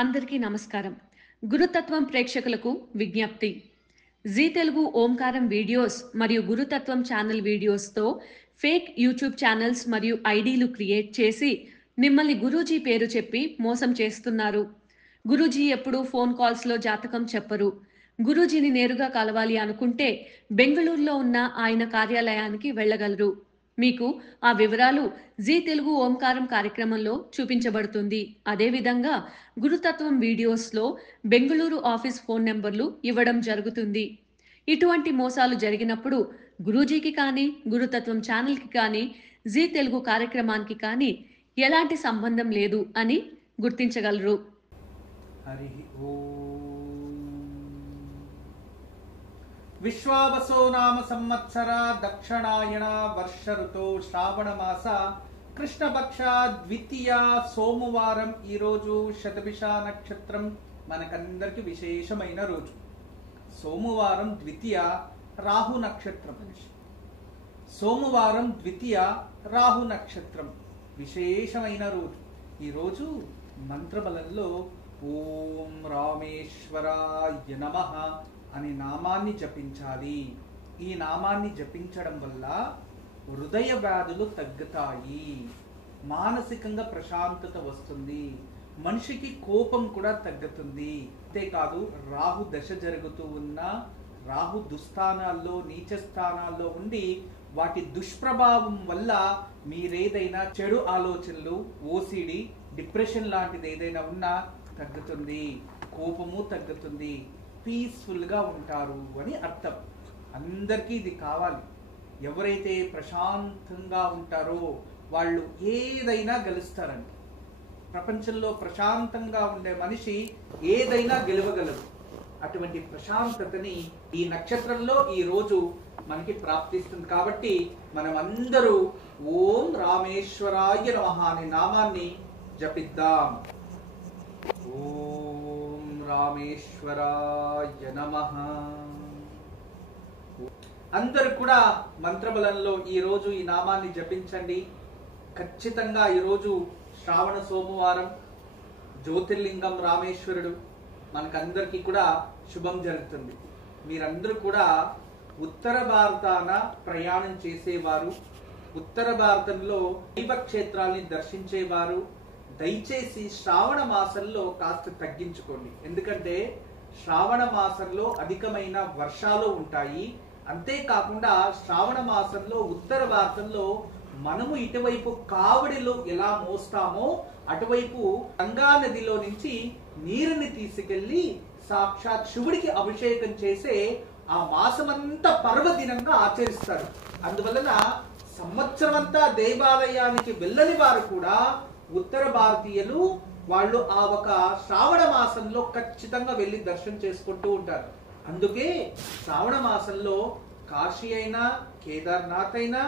అందరికీ నమస్కారం. గురుతత్వం ప్రేక్షకులకు విజ్ఞప్తి. జీ తెలుగు ఓంకారం వీడియోస్ మరియు గురుతత్వం ఛానల్ వీడియోస్‌తో ఫేక్ యూట్యూబ్ ఛానల్స్ మరియు ఐడీలు క్రియేట్ చేసి మిమ్మల్ని గురూజీ పేరు చెప్పి మోసం చేస్తున్నారు. గురూజీ ఎప్పుడూ ఫోన్ కాల్స్‌లో జాతకం చెప్పరు. గురూజీని నేరుగా కలవాలి అనుకుంటే బెంగుళూరులో ఉన్న ఆయన కార్యాలయానికి వెళ్ళగలరు. మీకు ఆ వివరాలు జీ తెలుగు ఓంకారం కార్యక్రమంలో చూపించబడుతుంది. అదేవిధంగా గురుతత్వం వీడియోస్‌లో బెంగుళూరు ఆఫీస్ ఫోన్ నంబర్లు ఇవ్వడం జరుగుతుంది. ఇటువంటి మోసాలు జరిగినప్పుడు గురూజీకి కానీ, గురుతత్వం ఛానల్‌కి కానీ, జీ తెలుగు కార్యక్రమానికి కానీ ఎలాంటి సంబంధం లేదు అని గుర్తించగలరు. హరి ఓం. విశ్వావసో నామ సంవత్సర దక్షిణాయన వర్ష ఋతో శ్రావణ మాస కృష్ణపక్ష ద్వితీయ సోమవారం. ఈరోజు శతభిష నక్షత్రం మనకందరికి విశేషమైన రోజు. సోమవారం ద్వితీయ రాహు నక్షత్రం. సోమవారం ద్వితీయ రాహు నక్షత్రం విశేషమైన రోజు. ఈరోజు మంత్రబలంలో ఓం రామేశ్వరాయ నమః అనే నామాన్ని జపించాలి. ఈ నామాన్ని జపించడం వల్ల హృదయ వ్యాధులు తగ్గుతాయి, మానసికంగా ప్రశాంతత వస్తుంది, మనిషికి కోపం కూడా తగ్గుతుంది. అంతేకాదు రాహు దశ జరుగుతూ ఉన్న రాహు దుస్థానాల్లో నీచ స్థానాల్లో ఉండి వాటి దుష్ప్రభావం వల్ల మీరేదైనా చెడు ఆలోచనలు, ఓసిడి, డిప్రెషన్ లాంటిది ఏదైనా ఉన్నా తగ్గుతుంది, కోపము తగ్గుతుంది, పీస్ఫుల్ గా ఉంటారు అని అర్థం. అందరికీ ఇది కావాలి. ఎవరైతే ప్రశాంతంగా ఉంటారో వాళ్ళు ఏదైనా గెలుస్తారండి. ప్రపంచంలో ప్రశాంతంగా ఉండే మనిషి ఏదైనా గెలవగలరు. అటువంటి ప్రశాంతతని ఈ నక్షత్రంలో ఈ రోజు మనకి ప్రాప్తిస్తుంది. కాబట్టి మనం అందరూ ఓం రామేశ్వరాయ నమః అనే నామాన్ని జపిద్దాం. ఓం రామేశ్వరాయ నమః. అందరూ కూడా మంత్రబలంలో ఈ రోజు ఈ నామాన్ని జపించండి. ఖచ్చితంగా ఈరోజు శ్రావణ సోమవారం, జ్యోతిర్లింగం రామేశ్వరుడు, మనకందరికీ కూడా శుభం జరుగుతుంది. మీరందరూ కూడా ఉత్తర భారతాన ప్రయాణం చేసేవారు, ఉత్తర భారతంలో దైవ క్షేత్రాల్ని దర్శించేవారు దయచేసి శ్రావణ మాసంలో కాస్త తగ్గించుకోండి. ఎందుకంటే శ్రావణ మాసంలో అధికమైన వర్షాలు ఉంటాయి. అంతేకాకుండా శ్రావణ మాసంలో ఉత్తర భారతంలో మనము ఇటువైపు కావడిలో ఎలా మోస్తామో అటువైపు గంగా నదిలో నుంచి నీరుని తీసుకెళ్లి సాక్షాత్ శివుడికి అభిషేకం చేసే ఆ మాసమంతా పర్వదినంగా ఆచరిస్తారు. అందువలన సంవత్సరం అంతా దేవాలయానికి వెళ్ళని వారు కూడా ఉత్తర భారతీయులు వాళ్ళు ఆ ఒక శ్రావణ మాసంలో ఖచ్చితంగా వెళ్ళి దర్శనం చేసుకుంటూ ఉంటారు. అందుకే శ్రావణ మాసంలో కాశీ అయినా, కేదార్నాథ్ అయినా,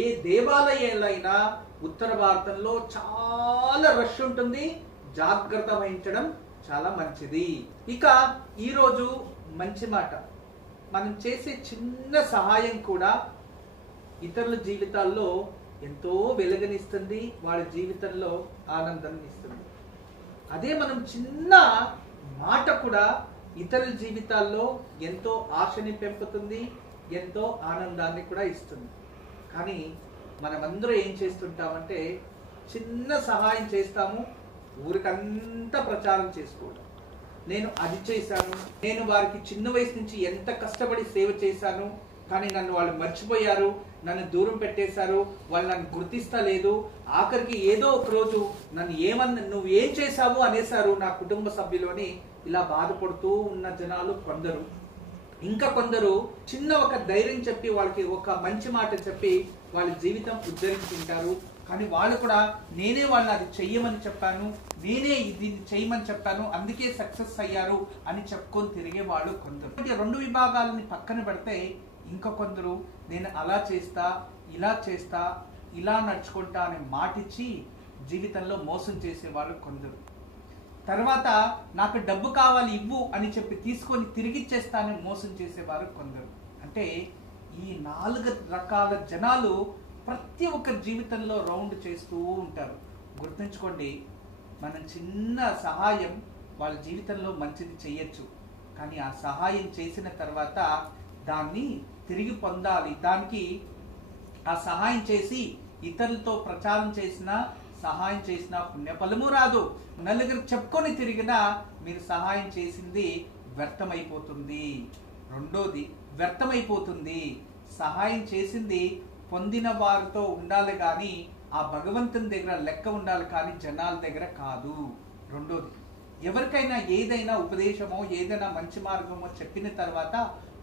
ఏ దేవాలయాలైనా ఉత్తర భారతంలో చాలా రష్ ఉంటుంది. జాగ్రత్త వహించడం చాలా మంచిది. ఇక ఈరోజు మంచి మాట, మనం చేసే చిన్న సహాయం కూడా ఇతరుల జీవితాల్లో ఎంతో వెలుగునిస్తుంది, వాళ్ళ జీవితంలో ఆనందాన్ని ఇస్తుంది. అదే మనం చిన్న మాట కూడా ఇతరుల జీవితాల్లో ఎంతో ఆశని పెంపుతుంది, ఎంతో ఆనందాన్ని కూడా ఇస్తుంది. కానీ మనమందరూ ఏం చేస్తుంటామంటే చిన్న సహాయం చేస్తాము, ఊరికంతా ప్రచారం చేసుకోవడం. నేను అది చేశాను, నేను వారికి చిన్న వయసు నుంచి ఎంత కష్టపడి సేవ చేశాను, కానీ నన్ను వాళ్ళు మర్చిపోయారు, నన్ను దూరం పెట్టేశారు, వాళ్ళు నన్ను గుర్తిస్తలేదు, ఆఖరికి ఏదో ఒక రోజు నన్ను నువ్వు ఏం చేశావు అనేశారు నా కుటుంబ సభ్యులు అని ఇలా బాధపడుతూ ఉన్న జనాలు కొందరు. ఇంకా కొందరు చిన్న ఒక ధైర్యం చెప్పి వాళ్ళకి ఒక మంచి మాట చెప్పి వాళ్ళ జీవితం ఉద్ధరించుకుంటారు. కానీ వాళ్ళు కూడా నేనే వాళ్ళని అది చెయ్యమని చెప్పాను, నేనే దీన్ని చెయ్యమని చెప్పాను, అందుకే సక్సెస్ అయ్యారు అని చెప్పుకొని తిరిగే వాళ్ళు కొందరు. రెండు విభాగాలని పక్కన పెడితే ఇంకా కొందరు నేను అలా చేస్తా, ఇలా చేస్తా, ఇలా నడుచుకుంటా అనే మాటిచ్చి జీవితంలో మోసం చేసే వాళ్ళు కొందరు. తర్వాత నాకు డబ్బు కావాలి ఇవ్వు అని చెప్పి తీసుకొని తిరిగిచ్చేస్తానని మోసం చేసేవారు కొందరు. అంటే ఈ 4 రకాల జనాలు ప్రతి ఒక్క జీవితంలో రౌండ్ చేస్తూ ఉంటారు. గుర్తుంచుకోండి, మనం చిన్న సహాయం వాళ్ళ జీవితంలో మంచిది చేయొచ్చు. కానీ ఆ సహాయం చేసిన తర్వాత దాన్ని తిరిగి పొందాలి. దానికి ఆ సహాయం చేసి ఇతరులతో ప్రచారం చేసినా, సహాయం చేసిన పుణ్యఫలము రాదు. నలుగురికి చెప్పుకొని తిరిగినా మీరు సహాయం చేసింది వ్యర్థమైపోతుంది. రెండోది వ్యర్థమైపోతుంది. సహాయం చేసింది పొందిన వారితో ఉండాలి కానీ ఆ భగవంతుని దగ్గర లెక్క ఉండాలి కానీ జనాల దగ్గర కాదు. రెండోది, ఎవరికైనా ఏదైనా ఉపదేశమో ఏదైనా మంచి మార్గమో చెప్పిన తర్వాత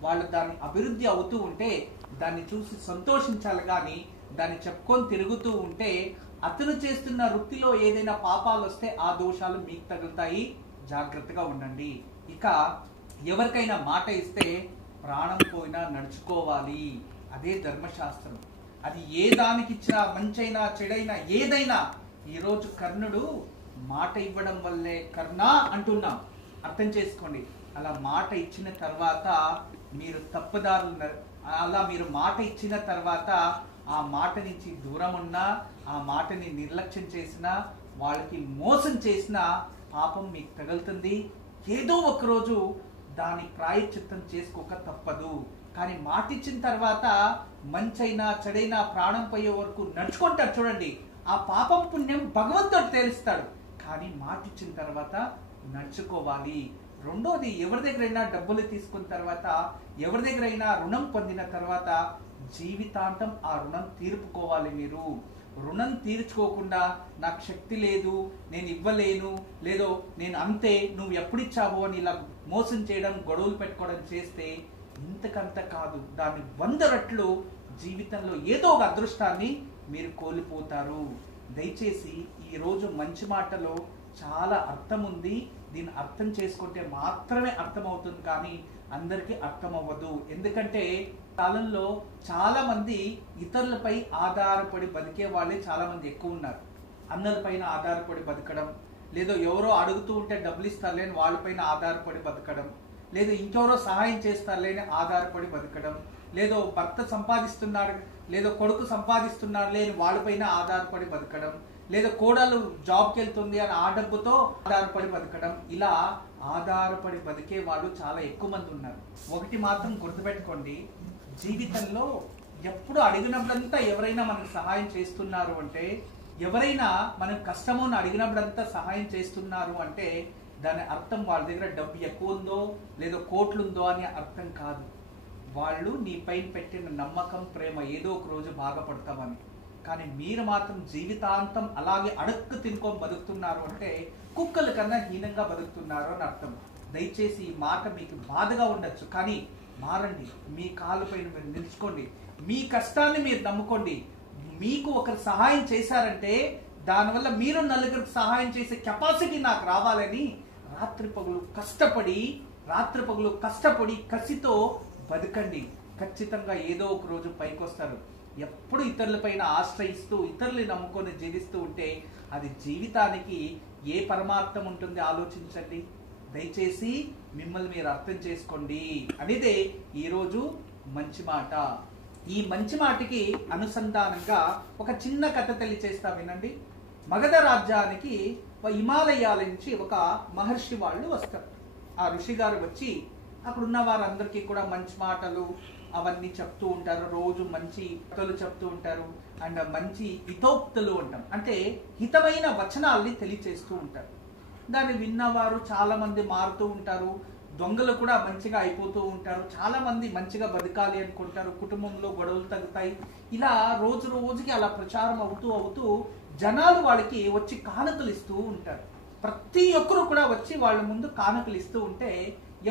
వాళ్ళు దాన్ని అభివృద్ధి అవుతూ ఉంటే దాన్ని చూసి సంతోషించాలి కానీ దాన్ని చెప్పుకొని తిరుగుతూ ఉంటే అతను చేస్తున్న వృత్తిలో ఏదైనా పాపాలు వస్తే ఆ దోషాలు మీకు తగులుతాయి. జాగ్రత్తగా ఉండండి. ఇక ఎవరికైనా మాట ఇస్తే ప్రాణం పోయినా నడుచుకోవాలి. అదే ధర్మశాస్త్రం. అది ఏ దానికి ఇచ్చినా, మంచైనా చెడైనా ఏదైనా. ఈరోజు కర్ణుడు మాట ఇవ్వడం వల్లే కర్ణ అంటున్నాం, అర్థం చేసుకోండి. అలా మాట ఇచ్చిన తర్వాత మీరు తప్పుదారులు, అలా మీరు మాట ఇచ్చిన తర్వాత ఆ మాట నుంచి దూరం ఉన్నా, ఆ మాటని నిర్లక్ష్యం చేసినా, వాళ్ళకి మోసం చేసినా పాపం మీకు తగులుతుంది. ఏదో ఒకరోజు దాని ప్రాయశ్చిత్తం చేసుకోక తప్పదు. కానీ మాట ఇచ్చిన తర్వాత మంచైనా చెడైనా ప్రాణం పోయే వరకు నడుచుకుంటారు చూడండి. ఆ పాపం పుణ్యం భగవంతుడు తెలుస్తాడు. కానీ మాట ఇచ్చిన తర్వాత నడుచుకోవాలి. రెండోది, ఎవరి దగ్గరైనా డబ్బులు తీసుకున్న తర్వాత, ఎవరి దగ్గరైనా రుణం పొందిన తర్వాత జీవితాంతం ఆ రుణం తీర్పుకోవాలి. మీరు రుణం తీర్చుకోకుండా నాకు శక్తి లేదు, నేను ఇవ్వలేను, లేదో నేను అంతే, నువ్వు ఎప్పుడు ఇచ్చావో అని ఇలా మోసం చేయడం, గొడవలు పెట్టుకోవడం చేస్తే ఇంతకంత కాదు, దాని 100 రెట్లు జీవితంలో ఏదో ఒక అదృష్టాన్ని మీరు కోల్పోతారు. దయచేసి ఈరోజు మంచి మాటలో చాలా అర్థం ఉంది. దీన్ని అర్థం చేసుకుంటే మాత్రమే అర్థమవుతుంది, కానీ అందరికీ అర్థం అవ్వదు. ఎందుకంటే కాలంలో చాలా మంది ఇతరులపై ఆధారపడి బతికే వాళ్ళే చాలా మంది ఎక్కువ ఉన్నారు. అందరిపైన ఆధారపడి బతకడం, లేదో ఎవరో అడుగుతూ ఉంటే డబ్బులు ఇస్తారులే అని వాళ్ళపైన ఆధారపడి బతకడం, లేదు ఇంకెవరో సహాయం చేస్తారులే అని ఆధారపడి బతకడం, లేదో భర్త సంపాదిస్తున్నాడు, లేదో కొడుకు సంపాదిస్తున్నాడు లేని వాళ్ళపైన ఆధారపడి బతకడం, లేదా కోడలు జాబ్కి వెళ్తుంది అని ఆ డబ్బుతో ఆధారపడి బతకడం. ఇలా ఆధారపడి బతికే వాళ్ళు చాలా ఎక్కువ మంది ఉన్నారు. ఒకటి మాత్రం గుర్తుపెట్టుకోండి, జీవితంలో ఎప్పుడు అడిగినప్పుడంతా ఎవరైనా మనకు సహాయం చేస్తున్నారు అంటే, ఎవరైనా మనం కష్టమని అడిగినప్పుడంతా సహాయం చేస్తున్నారు అంటే దాని అర్థం వాళ్ళ దగ్గర డబ్బు ఎక్కువ ఉందో లేదో కోట్లుందో అని అర్థం కాదు. వాళ్ళు నీ పైన పెట్టిన నమ్మకం, ప్రేమ, ఏదో ఒక రోజు బాగుపడతామని. కానీ మీరు మాత్రం జీవితాంతం అలాగే అడుక్కు తినుకొని బతుకుతున్నారు అంటే కుక్కల కన్నా హీనంగా బతుకుతున్నారు అని అర్థం. దయచేసి ఈ మాట మీకు బాధగా ఉండొచ్చు, కానీ మారండి. మీ కాళ్ళ పైన మీరు నిలుచుకోండి. మీ కష్టాన్ని మీరు నమ్ముకోండి. మీకు ఒకరు సహాయం చేశారంటే దానివల్ల మీరు నలుగురికి సహాయం చేసే కెపాసిటీ నాకు రావాలని రాత్రి పగలు కష్టపడి కసితో బతకండి. ఖచ్చితంగా ఏదో ఒక రోజు పైకి వస్తారు. ఎప్పుడు ఇతరులపైన ఆశ్రయిస్తూ ఇతరుల్ని నమ్ముకొని జీవిస్తూ ఉంటే అది జీవితానికి ఏ పరమార్థం ఉంటుంది ఆలోచించండి. దయచేసి మిమ్మల్ని మీరు అర్థం చేసుకోండి అనేదే ఈరోజు మంచి మాట. ఈ మంచి మాటకి అనుసంధానంగా ఒక చిన్న కథ తెలియచేస్తా వినండి. మగధ రాజ్యానికి హిమాలయాల నుంచి ఒక మహర్షి వాళ్ళు వస్తారు. ఆ ఋషి గారు వచ్చి అక్కడ ఉన్న వారందరికీ కూడా మంచి మాటలు అవన్నీ చెప్తూ ఉంటారు. రోజు మంచి కథలు చెప్తూ ఉంటారు. అండ్ మంచి హితోక్తులు అంటాం, అంటే హితమైన వచనాల్ని తెలియచేస్తూ ఉంటారు. దాన్ని విన్నవారు చాలా మంది మారుతూ ఉంటారు. దొంగలు కూడా మంచిగా అయిపోతూ ఉంటారు. చాలా మంది మంచిగా బతకాలి అనుకుంటారు. కుటుంబంలో గొడవలు తగ్గుతాయి. ఇలా రోజు రోజుకి అలా ప్రచారం అవుతూ జనాలు వాళ్ళకి వచ్చి కానుకలు ఇస్తూ ఉంటారు. ప్రతి ఒక్కరు కూడా వచ్చి వాళ్ళ ముందు కానుకలు ఇస్తూ ఉంటే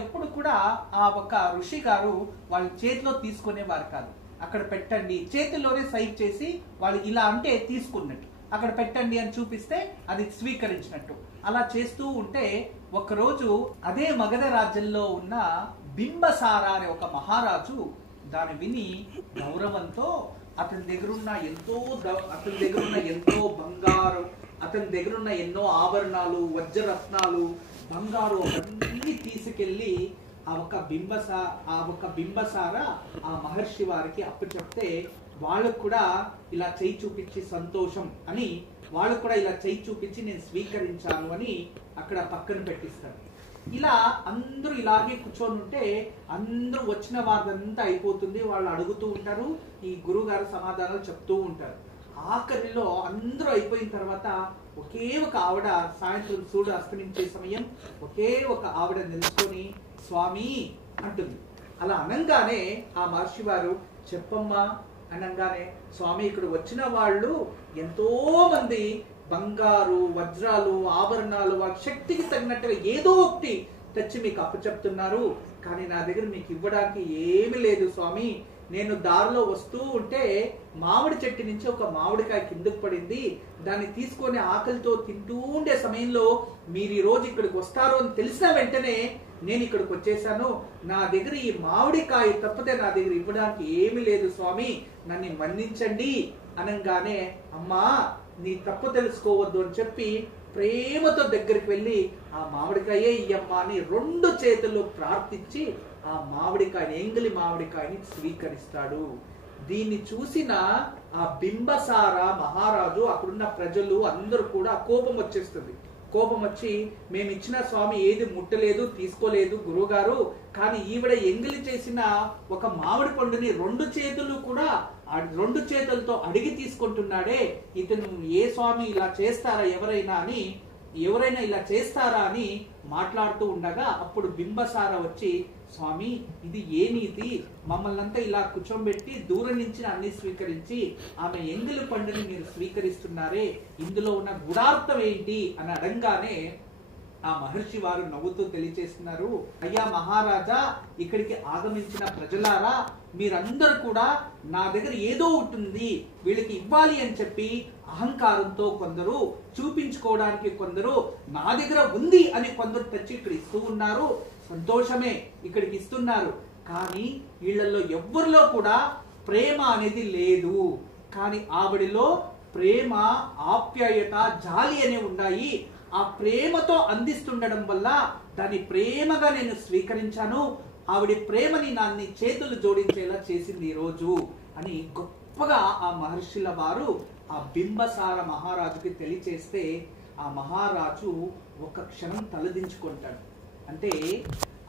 ఎప్పుడు కూడా ఆ ఒక ఋషి గారు వాళ్ళ చేతిలో తీసుకునేవారు కాదు. అక్కడ పెట్టండి, చేతిలోనే సైజ్ చేసి వాళ్ళు ఇలా అంటే తీసుకున్నట్టు, అక్కడ పెట్టండి అని చూపిస్తే అది స్వీకరించినట్టు అలా చేస్తూ ఉంటే ఒకరోజు అదే మగధ రాజ్యంలో ఉన్న బింబసార అనే ఒక మహారాజు దాన్ని విని గౌరవంతో అతని దగ్గరున్న ఎంతో బంగారం, అతని దగ్గరున్న ఎన్నో ఆభరణాలు, వజ్రరత్నాలు, బంగారు అవన్నీ తీసుకెళ్లి ఆ ఒక బింబసార ఆ మహర్షి వారికి అప్పు చెప్తే వాళ్ళకు కూడా ఇలా చేయి చూపించి సంతోషం అని వాళ్ళు కూడా ఇలా చెయ్యి చూపించి నేను స్వీకరించాను అని అక్కడ పక్కన పెట్టిస్తారు. ఇలా అందరూ ఇలాగే కూర్చొని ఉంటే అందరూ వచ్చిన వారంతా అయిపోతుంది. వాళ్ళు అడుగుతూ ఉంటారు, ఈ గురువు గారు సమాధానాలు చెప్తూ ఉంటారు. ఆఖరిలో అందరూ అయిపోయిన తర్వాత ఒకే ఒక ఆవిడ, సాయంత్రం సూర్యుడు అస్తమించే సమయం, ఒకే ఒక ఆవిడ నిలుచుకొని స్వామి అంటుంది. అలా అనగానే ఆ మహర్షి వారు చెప్పమ్మా అనగానే, స్వామి ఇక్కడ వచ్చిన వాళ్ళు ఎంతో మంది బంగారు వజ్రాలు ఆభరణాలు వారి శక్తికి తగినట్టుగా ఏదో ఒకటి తెచ్చి మీకు అప్పచెప్తున్నారు, కానీ నా దగ్గర మీకు ఇవ్వడానికి ఏమీ లేదు స్వామి. నేను దారిలో వస్తూ ఉంటే మామిడి చెట్టు నుంచి ఒక మామిడికాయ కిందకు పడింది, దాన్ని తీసుకొని ఆకలితో తింటూ ఉండే సమయంలో మీరు ఈ రోజు ఇక్కడికి వస్తారు అని తెలిసిన వెంటనే నేను ఇక్కడికి వచ్చేసాను. నా దగ్గర ఈ మామిడికాయ తప్పితే నా దగ్గర ఇవ్వడానికి ఏమీ లేదు స్వామి, నన్ను మన్నించండి అనగానే, అమ్మా నీ తప్పు తెలుసుకోవద్దు అని చెప్పి ప్రేమతో దగ్గరికి వెళ్ళి ఆ మామిడికాయే ఇయ్యమ్మా అని 2 చేతుల్లో ప్రార్థించి ఆ మామిడికాయని, ఎంగిలి మామిడికాయని స్వీకరిస్తాడు. దీన్ని చూసిన ఆ బింబసార మహారాజు, అక్కడున్న ప్రజలు అందరూ కూడా కోపం వచ్చేస్తుంది. కోపం వచ్చి, మేము ఇచ్చిన స్వామి ఏది ముట్టలేదు, తీసుకోలేదు గురువుగారు, కానీ ఈవిడ ఎంగిలి చేసిన ఒక మామిడి పండుని 2 చేతులు కూడా 2 చేతులతో అడిగి తీసుకుంటున్నాడే, ఇతను ఏ స్వామి ఇలా చేస్తారా, ఎవరైనా ఇలా చేస్తారా అని మాట్లాడుతూ ఉండగా అప్పుడు బింబసార వచ్చి, స్వామి ఇది ఏ నీతి, మమ్మల్ని అంతా ఇలా కూర్చోబెట్టి దూరం నుంచి అన్ని స్వీకరించి ఆమె ఎంగిలి పండుని మీరు స్వీకరిస్తున్నారే, ఇందులో ఉన్న గుడార్థం ఏంటి అని అడగానే ఆ మహర్షి వారు నవ్వుతూ తెలియజేస్తున్నారు, అయ్యా మహారాజా, ఇక్కడికి ఆగమించిన ప్రజలారా, మీరందరూ కూడా నా దగ్గర ఏదో ఉంటుంది వీళ్ళకి ఇవ్వాలి అని చెప్పి అహంకారంతో కొందరు, చూపించుకోవడానికి కొందరు, నా దగ్గర ఉంది అని కొందరు తెచ్చి ఇక్కడ ఇస్తూ ఉన్నారు. సంతోషమే, ఇక్కడికి ఇస్తున్నారు, కానీ వీళ్ళల్లో ఎవ్వరిలో కూడా ప్రేమ అనేది లేదు. కానీ ఆవిడలో ప్రేమ, ఆప్యాయత, జాలి అనేవి ఉన్నాయి. ఆ ప్రేమతో అందిస్తుండడం వల్ల దాన్ని ప్రేమగా నేను స్వీకరించాను. ఆవిడ ప్రేమని నాన్ని చేతులు జోడించేలా చేసింది ఈ రోజు అని గొప్పగా ఆ మహర్షుల వారు ఆ బింబసార మహారాజుకి తెలియచేస్తే ఆ మహారాజు ఒక క్షణం తలదించుకుంటాడు. అంటే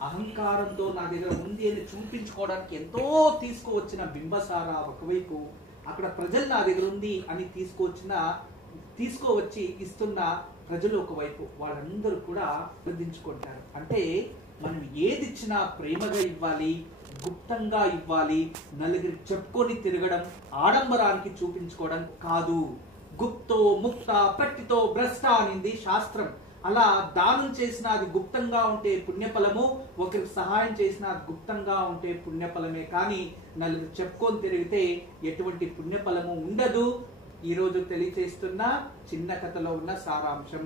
అహంకారంతో నా దగ్గర ఉంది అని చూపించుకోవడానికి ఎంతో తీసుకువచ్చిన బింబసార ఒకవైపు, అక్కడ ప్రజలు నా దగ్గర ఉంది అని తీసుకువచ్చి ఇస్తున్న ప్రజలు ఒకవైపు, వాళ్ళందరూ కూడా తలదించుకుంటారు. అంటే మనం ఏది ఇచ్చినా ప్రేమగా ఇవ్వాలి, గుప్తంగా ఇవ్వాలి, నలుగురికి చెప్పుకొని తిరగడం, ఆడంబరానికి చూపించుకోవడం కాదు. గుప్తో ముక్త పట్టితో భ్రష్ట అనింది శాస్త్రం. అలా దానం చేసిన అది గుప్తంగా ఉంటే పుణ్యఫలము, ఒకరికి సహాయం చేసిన అది గుప్తంగా ఉంటే పుణ్యఫలమే, కానీ నలుగురు చెప్పుకొని తిరిగితే ఎటువంటి పుణ్యఫలము ఉండదు. ఈ రోజు తెలియజేస్తున్న చిన్న కథలో ఉన్న సారాంశం.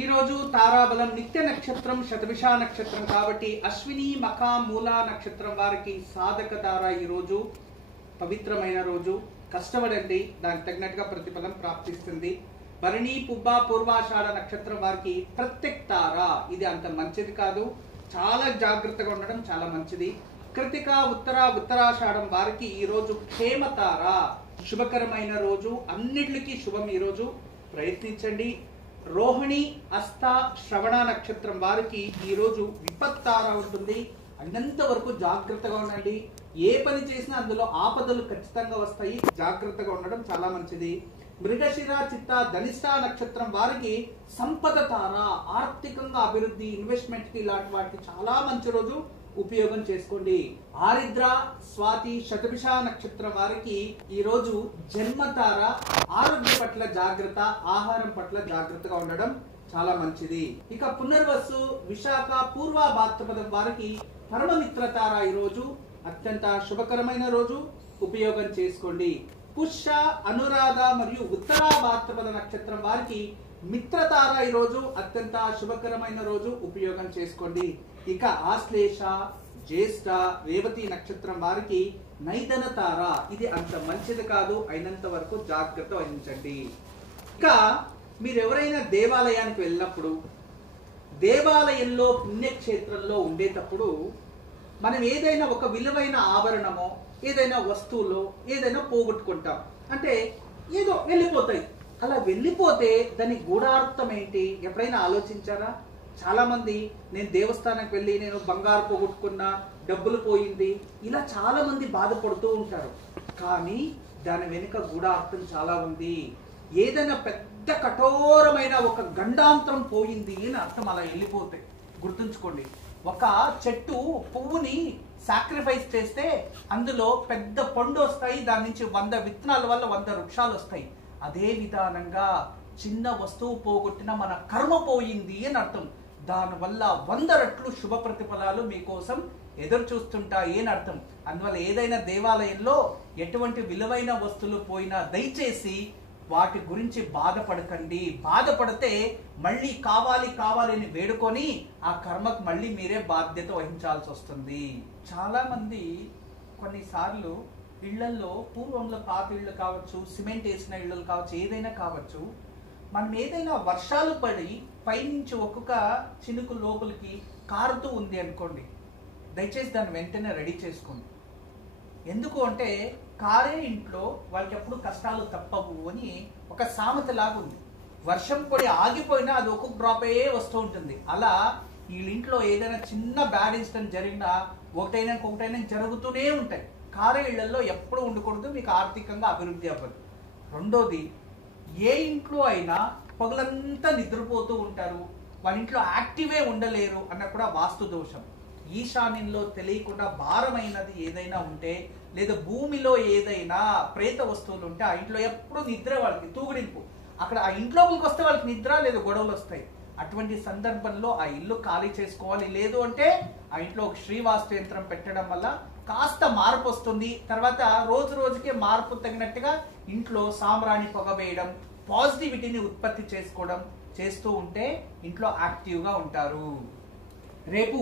ఈ రోజు తారాబలం నిత్య నక్షత్రం శతభిష నక్షత్రం కాబట్టి అశ్విని మఖ మూల నక్షత్రం వారికి సాధక తార ఈ రోజు పవిత్రమైన రోజు. కష్టపడండి, దానికి తగినట్టుగా ప్రతిఫలం ప్రాప్తిస్తుంది. భరణి పుబ్బ పూర్వాషాఢ నక్షత్రం వారికి ప్రత్యక్ తార, ఇది అంత మంచిది కాదు, చాలా జాగ్రత్తగా ఉండడం చాలా మంచిది. కృతిక ఉత్తరాషాఢం వారికి ఈ రోజు క్షేమతార, శుభకరమైన రోజు, అన్నిటికీ శుభం. ఈ రోజు ప్రయత్నించండి. రోహిణి హస్త శ్రవణ నక్షత్రం వారికి ఈ రోజు విపత్తార ఉంటుంది. అన్నంత వరకు జాగ్రత్తగా ఉండండి. ఏ పని చేసినా అందులో ఆపదలు ఖచ్చితంగా వస్తాయి, జాగ్రత్తగా ఉండడం చాలా మంచిది. మృగశిర చిత్త ధనిష్ట నక్షత్రం వారికి సంపద తార, ఆర్థికంగా అభివృద్ధి, ఇన్వెస్ట్మెంట్ కి ఇలాంటి వాటికి చాలా మంచి రోజు, ఉపయోగం చేసుకోండి. ఆరిద్ర స్వాతి శతభిష నక్షత్రం వారికి ఈ రోజు జన్మతార, ఆరోగ్య పట్ల జాగ్రత్త, ఆహారం పట్ల జాగ్రత్తగా ఉండడం చాలా మంచిది. ఇక పునర్వసు విశాఖ పూర్వ భాద్రపదం వారికి పరమమిత్రతార ఈ రోజు అత్యంత శుభకరమైన రోజు, ఉపయోగం చేసుకోండి. పుష్య అనురాధ మరియు ఉత్తర భాద్రపద నక్షత్రం వారికి మిత్రతార ఈ రోజు అత్యంత శుభకరమైన రోజు, ఉపయోగం చేసుకోండి. ఇక ఆశ్లేష జ్యేష్ఠ రేవతి నక్షత్రం వారికి నైదన తార, ఇది అంత మంచిది కాదు, అయినంత వరకు జాగ్రత్త వహించండి. ఇక మీరు ఎవరైనా దేవాలయానికి వెళ్ళినప్పుడు, దేవాలయంలో పుణ్యక్షేత్రంలో ఉండేటప్పుడు మనం ఏదైనా ఒక విలువైన ఆభరణమో, ఏదైనా వస్తువులో ఏదైనా పోగొట్టుకుంటాం. అంటే ఏదో వెళ్ళిపోతాయి, అలా వెళ్ళిపోతే దాని గూఢార్థం ఏంటి ఎప్పుడైనా ఆలోచించారా? చాలా మంది నేను దేవస్థానానికి వెళ్ళి నేను బంగారు పోగొట్టుకున్నా, డబ్బులు పోయింది, ఇలా చాలా మంది బాధపడుతూ ఉంటారు. కానీ దాని వెనుక గూఢార్థం చాలా ఉంది. ఏదైనా పెద్ద కఠోరమైన ఒక గండాంతరం పోయింది అని అర్థం. అలా వెళ్ళిపోతే గుర్తుంచుకోండి, ఒక చెట్టు పువ్వుని సాక్రిఫైస్ చేస్తే అందులో పెద్ద పండు వస్తాయి, దాని నుంచి 100 విత్తనాల వల్ల 100 వృక్షాలు వస్తాయి. అదే విధానంగా చిన్న వస్తువు పోగొట్టిన మన కర్మ పోయింది అని అర్థం. దానివల్ల 100 రెట్లు శుభ ప్రతిఫలాలు మీకోసం ఎదురు చూస్తుంటాయి అని అర్థం. అందువల్ల ఏదైనా దేవాలయంలో ఎటువంటి విలువైన వస్తువులు పోయినా దయచేసి వాటి గురించి బాధపడకండి. బాధపడితే మళ్ళీ కావాలి అని వేడుకొని ఆ కర్మకు మళ్ళీ మీరే బాధ్యత వహించాల్సి వస్తుంది. చాలా మంది కొన్నిసార్లు ఇళ్లలో, పూర్వంలో పాత ఇళ్ళు కావచ్చు, సిమెంట్ వేసిన ఇళ్ళు కావచ్చు, ఏదైనా కావచ్చు, మనం ఏదైనా వర్షాలు పడి పైనుంచి ఒక్కొక్క చినుకు లోపలికి కారుతూ ఉంది అనుకోండి, దయచేసి దాన్ని వెంటనే రెడీ చేసుకోండి. ఎందుకు అంటే కారే ఇంట్లో వాళ్ళకి ఎప్పుడు కష్టాలు తప్పవు అని ఒక సామెత లాగా ఉంది. వర్షం పడి ఆగిపోయినా అది ఒక్కొక్క డ్రాపే వస్తూ ఉంటుంది. అలా వీళ్ళింట్లో ఏదైనా చిన్న బ్యాడ్ ఇన్సిడెంట్ జరిగినా ఒకటైనా జరుగుతూనే ఉంటాయి. కారే ఇళ్లలో ఎప్పుడు ఉండకూడదు, మీకు ఆర్థికంగా అభివృద్ధి అవ్వదు. రెండోది, ఏ ఇంట్లో అయినా పగలంతా నిద్రపోతూ ఉంటారు, వాళ్ళ ఇంట్లో యాక్టివే ఉండలేరు అన్న కూడా వాస్తు దోషం. ఈశాన్యంలో తెలియకుండా భారమైనది ఏదైనా ఉంటే, లేదా భూమిలో ఏదైనా ప్రేత వస్తువులు ఉంటే ఆ ఇంట్లో ఎప్పుడు నిద్ర, వాళ్ళకి తూగుడింపు. అక్కడ ఆ ఇంట్లోకి వస్తే వాళ్ళకి నిద్ర లేదా గొడవలు వస్తాయి. అటువంటి సందర్భంలో ఆ ఇల్లు ఖాళీ చేసుకోవాలి. లేదు అంటే ఆ ఇంట్లో ఒక శ్రీవాస్తు యంత్రం పెట్టడం వల్ల కాస్త మార్పు వస్తుంది. తర్వాత రోజు రోజుకే మార్పు తగినట్టుగా ఇంట్లో సాంబ్రాణి పొగ వేయడం, పాజిటివిటీని ఉత్పత్తి చేసుకోవడం చేస్తూ ఉంటే ఇంట్లో యాక్టివ్గా ఉంటారు. రేపు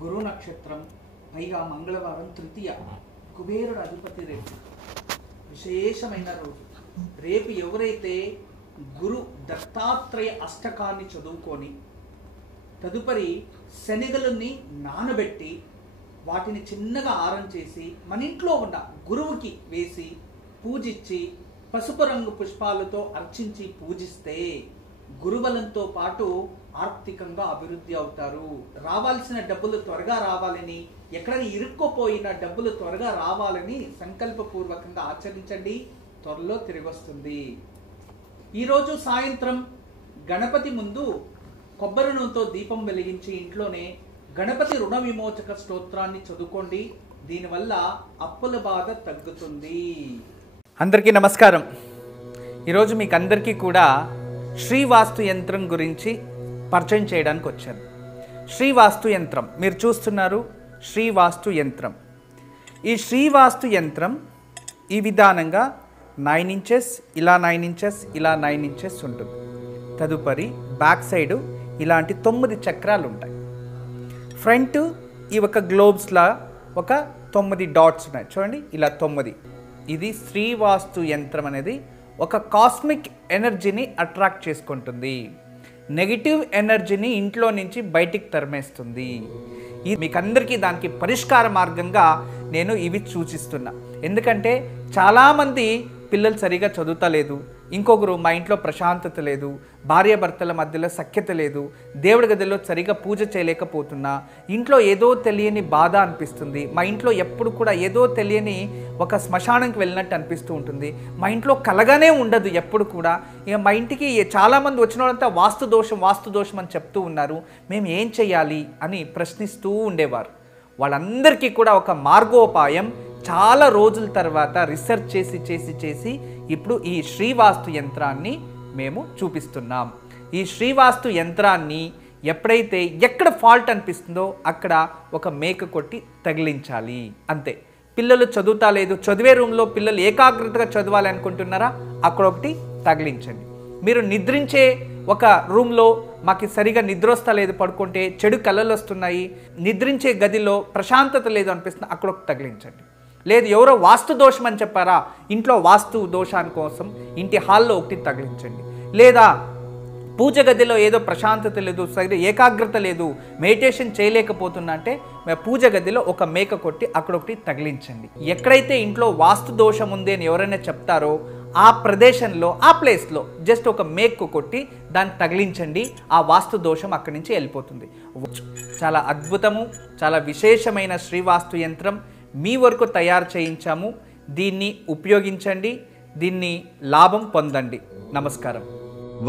గురు నక్షత్రం, పైగా మంగళవారం తృతీయ, కుబేరుడు అధిపతి రేపు, విశేషమైన రోజు. రేపు ఎవరైతే గురు దత్తాత్రేయ అష్టకాన్ని చదువుకొని తదుపరి శనగలని నానబెట్టి వాటిని చిన్నగా ఆరం చేసి మన ఇంట్లో ఉన్న గురువుకి వేసి పూజించి పసుపు రంగు పుష్పాలతో అర్చించి పూజిస్తే గురుబలంతో పాటు ఆర్థికంగా అభివృద్ధి అవుతారు. రావాల్సిన డబ్బులు త్వరగా రావాలని, ఎక్కడైనా ఇరుక్కుపోయిన డబ్బులు త్వరగా రావాలని సంకల్పపూర్వకంగా ఆచరించండి, త్వరలో తిరిగి వస్తుంది. ఈరోజు సాయంత్రం గణపతి ముందు కొబ్బరి నూనెతో దీపం వెలిగించి ఇంట్లోనే గణపతి రుణ విమోచక స్తోత్రాన్ని చదువుకోండి. దీనివల్ల అప్పుల బాధ తగ్గుతుంది. అందరికీ నమస్కారం. ఈరోజు మీకు అందరికీ కూడా శ్రీవాస్తు యంత్రం గురించి పరిచయం చేయడానికి వచ్చాను. శ్రీవాస్తు యంత్రం మీరు చూస్తున్నారు. శ్రీవాస్తు యంత్రం, ఈ శ్రీవాస్తు యంత్రం ఈ విధానంగా 9 ఇంచెస్, ఇలా 9 ఇంచెస్, ఇలా 9 ఇంచెస్ ఉంటుంది. తదుపరి బ్యాక్ సైడు ఇలాంటి 9 చక్రాలు ఉంటాయి. ఫ్రంట్ ఈ ఒక గ్లోబ్స్లా ఒక 9 డాట్స్ ఉన్నాయి చూడండి, ఇలా 9. ఇది శ్రీవాస్తు యంత్రం అనేది ఒక కాస్మిక్ ఎనర్జీని అట్రాక్ట్ చేసుకుంటుంది. నెగిటివ్ ఎనర్జీని ఇంట్లో నుంచి బయటికి తరిమేస్తుంది. మీకు అందరికీ దానికి పరిష్కార మార్గంగా నేను ఇవి సూచిస్తున్నా. ఎందుకంటే చాలామంది పిల్లలు సరిగా చదువుతలేదు, ఇంకొకరు మా ఇంట్లో ప్రశాంతత లేదు, భార్యాభర్తల మధ్యలో సఖ్యత లేదు, దేవుడి గదిలో సరిగా పూజ చేయలేకపోతున్నా, ఇంట్లో ఏదో తెలియని బాధ అనిపిస్తుంది, మా ఇంట్లో ఎప్పుడు కూడా ఏదో తెలియని ఒక శ్మశానంకి వెళ్ళినట్టు అనిపిస్తూ ఉంటుంది, మా ఇంట్లో కలగానే ఉండదు ఎప్పుడు కూడా. ఇక మా ఇంటికి చాలామంది వచ్చిన వాళ్ళంతా వాస్తు దోషం అని చెప్తూ ఉన్నారు, మేము ఏం చేయాలి అని ప్రశ్నిస్తూ ఉండేవారు. వాళ్ళందరికీ కూడా ఒక మార్గోపాయం చాలా రోజుల తర్వాత రీసెర్చ్ చేసి ఇప్పుడు ఈ శ్రీవాస్తు యంత్రాన్ని మేము చూపిస్తున్నాం. ఈ శ్రీవాస్తు యంత్రాన్ని ఎప్పుడైతే ఎక్కడ ఫాల్ట్ అనిపిస్తుందో అక్కడ ఒక మేక కొట్టి తగిలించాలి, అంతే. పిల్లలు చదువుతా లేదు, చదివే రూమ్లో పిల్లలు ఏకాగ్రతగా చదవాలి అనుకుంటున్నారా, అక్కడ ఒకటి తగిలించండి. మీరు నిద్రించే ఒక రూమ్లో మాకు సరిగా నిద్ర వస్తలేదు, పడుకుంటే చెడు కళలు వస్తున్నాయి, నిద్రించే గదిలో ప్రశాంతత లేదు అనిపిస్తుంది, అక్కడ ఒకటి తగిలించండి. లేదు ఎవరో వాస్తు దోషం అని చెప్పారా, ఇంట్లో వాస్తు దోషాని కోసం ఇంటి హాల్లో ఒకటి తగిలించండి. లేదా పూజ గదిలో ఏదో ప్రశాంతత లేదు, సరిగ్గా ఏకాగ్రత లేదు, మెడిటేషన్ చేయలేకపోతున్నా అంటే పూజ గదిలో ఒక మేక కొట్టి అక్కడ ఒకటి తగిలించండి. ఎక్కడైతే ఇంట్లో వాస్తు దోషం ఉంది అని ఎవరైనా చెప్తారో ఆ ప్రదేశంలో ఆ ప్లేస్లో జస్ట్ ఒక మేకు కొట్టి దాన్ని తగిలించండి. ఆ వాస్తు దోషం అక్కడి నుంచి వెళ్ళిపోతుంది. చాలా అద్భుతము, చాలా విశేషమైన శ్రీవాస్తు యంత్రం మీ వరకు తయారు చేయించాము. దీన్ని ఉపయోగించండి, దీన్ని లాభం పొందండి. నమస్కారం.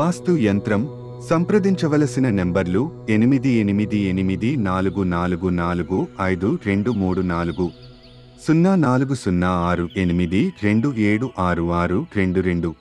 వాస్తు యంత్రం సంప్రదించవలసిన నెంబర్లు 8844452344 040682766622.